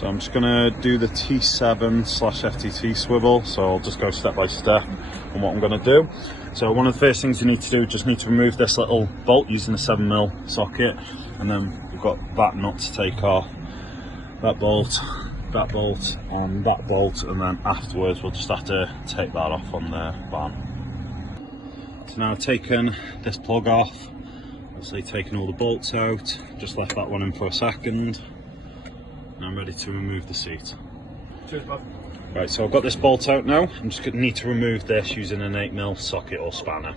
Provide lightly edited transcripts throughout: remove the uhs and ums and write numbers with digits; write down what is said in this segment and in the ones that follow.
So I'm just gonna do the T7/FTT swivel, so I'll just go step by step on what I'm gonna do. So one of the first things you need to do, just need to remove this little bolt using a 7mm socket, and then we've got that nut to take off, that bolt, and that bolt, and then afterwards we'll just have to take that off on the van. So now I've taken this plug off, obviously taken all the bolts out, just left that one in for a second, and I'm ready to remove the seat. Cheers, bud. Right, so I've got this bolt out now. I'm just going to need to remove this using an 8mm socket or spanner.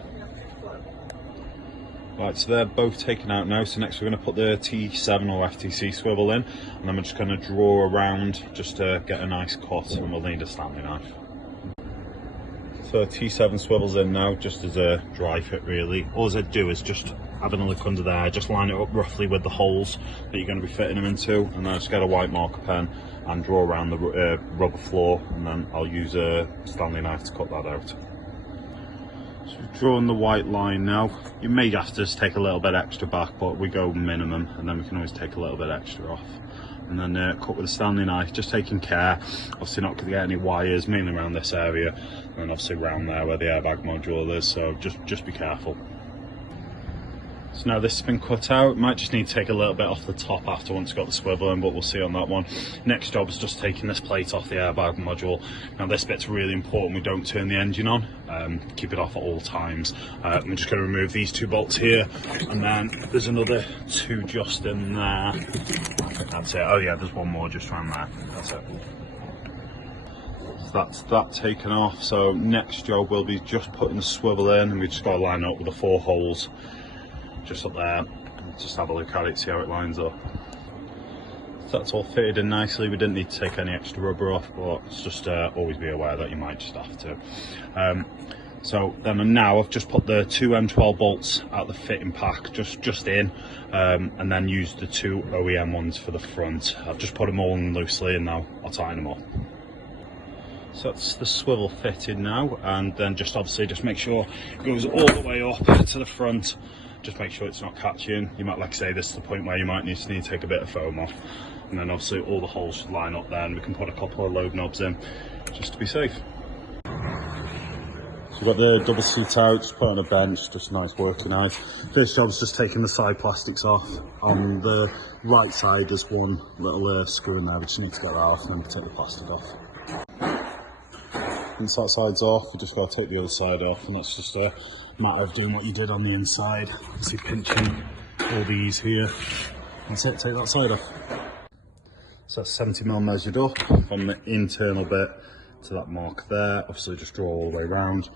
Right, so they're both taken out now. So next we're going to put the T7 or FTC swivel in, and then we're just going to draw around just to get a nice cut, and we'll need a Stanley knife. So T7 swivels in now, just as a dry fit really. All I do is just having a look under there, just line it up roughly with the holes that you're going to be fitting them into, and then just get a white marker pen and draw around the rubber floor, and then I'll use a Stanley knife to cut that out. So we've drawn the white line now. You may have to just take a little bit extra back, but we go minimum, and then we can always take a little bit extra off. And then cut with a Stanley knife, just taking care, obviously not going to get any wires, mainly around this area, and obviously around there where the airbag module is, so just be careful. So now this has been cut out. Might just need to take a little bit off the top after once you've got the swivel in, but we'll see on that one. Next job is just taking this plate off the airbag module. Now this bit's really important, we don't turn the engine on, keep it off at all times. I'm just going to remove these two bolts here, and then there's another two just in there. I think that's it. Oh yeah, there's one more just around there. That's it. So that's that taken off. So next job will be just putting the swivel in, and we just got to line up with the 4 holes just up there. Just have a look at it, see how it lines up. So that's all fitted in nicely. We didn't need to take any extra rubber off, but it's just always be aware that you might just have to. So then now I've just put the 2 M12 bolts out the fitting pack just in, and then used the 2 OEM ones for the front. I've just put them all in loosely, and now I'll tighten them up. So that's the swivel fitted now, and then just obviously just make sure it goes all the way up to the front. Just make sure it's not catching. You might, like I say, this is the point where you might need to take a bit of foam off, and then obviously all the holes should line up there, and we can put a couple of load knobs in just to be safe. So we've got the double seat out, just put on a bench, just a nice working knife. First job is just taking the side plastics off. On the right side there's one little screw in there, we just need to get that off, and then take the plastic off. Once that side's off, we just got to take the other side off, and that's just a matter of doing what you did on the inside. So pinching all these here. That's it, take that side off. So that's 70mm measured up from the internal bit to that mark there. Obviously just draw all the way around.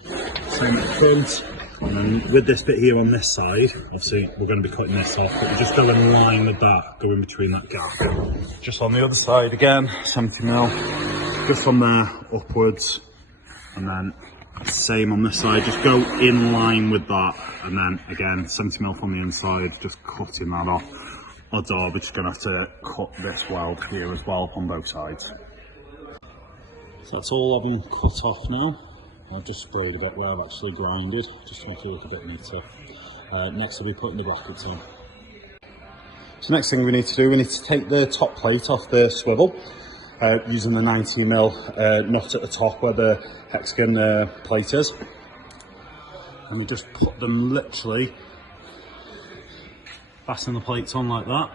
Same at the front. And then with this bit here on this side, obviously we're going to be cutting this off, but we just go in line with that, go in between that gap. Just on the other side again, 70mm, just from there upwards. And then same on this side, just go in line with that, and then again 70mm from the inside, just cutting that off. Odds are we're just going to have to cut this weld here as well on both sides. So that's all of them cut off now. I've just sprayed a bit where I've actually grinded, just to make it look a bit neater. Next we'll be putting the brackets on. So next thing we need to do, we need to take the top plate off the swivel. Using the 90mm nut at the top where the hexagon plate is, and we just put them literally, fasten the plates on like that,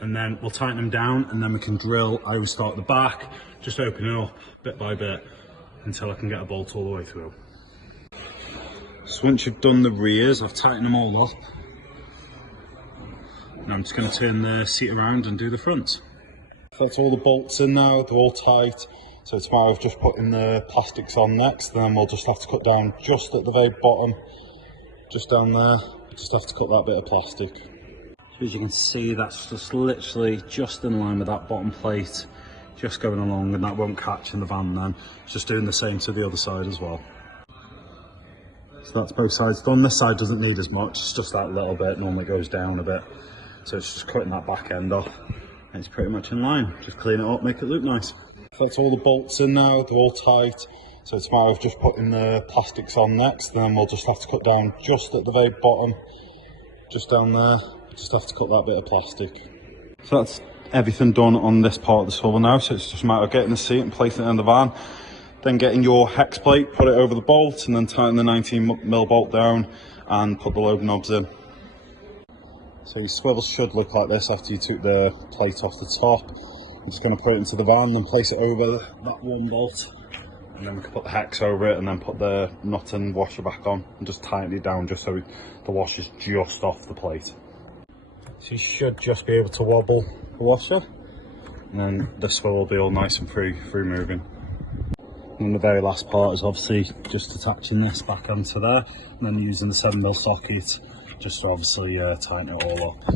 and then we'll tighten them down, and then we can drill. I always start at the back, just open it up bit by bit until I can get a bolt all the way through. So once you've done the rears, I've tightened them all up, and I'm just going to turn the seat around and do the front. That's all the bolts in now, they're all tight. So tomorrow I've just put in the plastics on next, then we'll just have to cut down just at the very bottom, just down there, just have to cut that bit of plastic. So as you can see, that's just literally just in line with that bottom plate, just going along, and that won't catch in the van then. It's just doing the same to the other side as well. So that's both sides done. This side doesn't need as much, it's just that little bit, normally goes down a bit. So it's just cutting that back end off. It's pretty much in line. Just clean it up, make it look nice. That's all the bolts in now, they're all tight. So tomorrow I've just put in the plastics on next, then we'll just have to cut down just at the very bottom, just down there, just have to cut that bit of plastic. So that's everything done on this part of the swivel now, so it's just a matter of getting the seat and placing it in the van, then getting your hex plate, put it over the bolt, and then tighten the 19mm bolt down and put the load knobs in. So your swivels should look like this after you took the plate off the top. I'm just going to put it into the van, then place it over that one bolt, and then we can put the hex over it, and then put the nut and washer back on, and just tighten it down just so the washer's just off the plate. So you should just be able to wobble the washer, and then the swivel will be all nice and free moving. And the very last part is obviously just attaching this back onto there, and then using the 7mm socket just to obviously tighten it all up.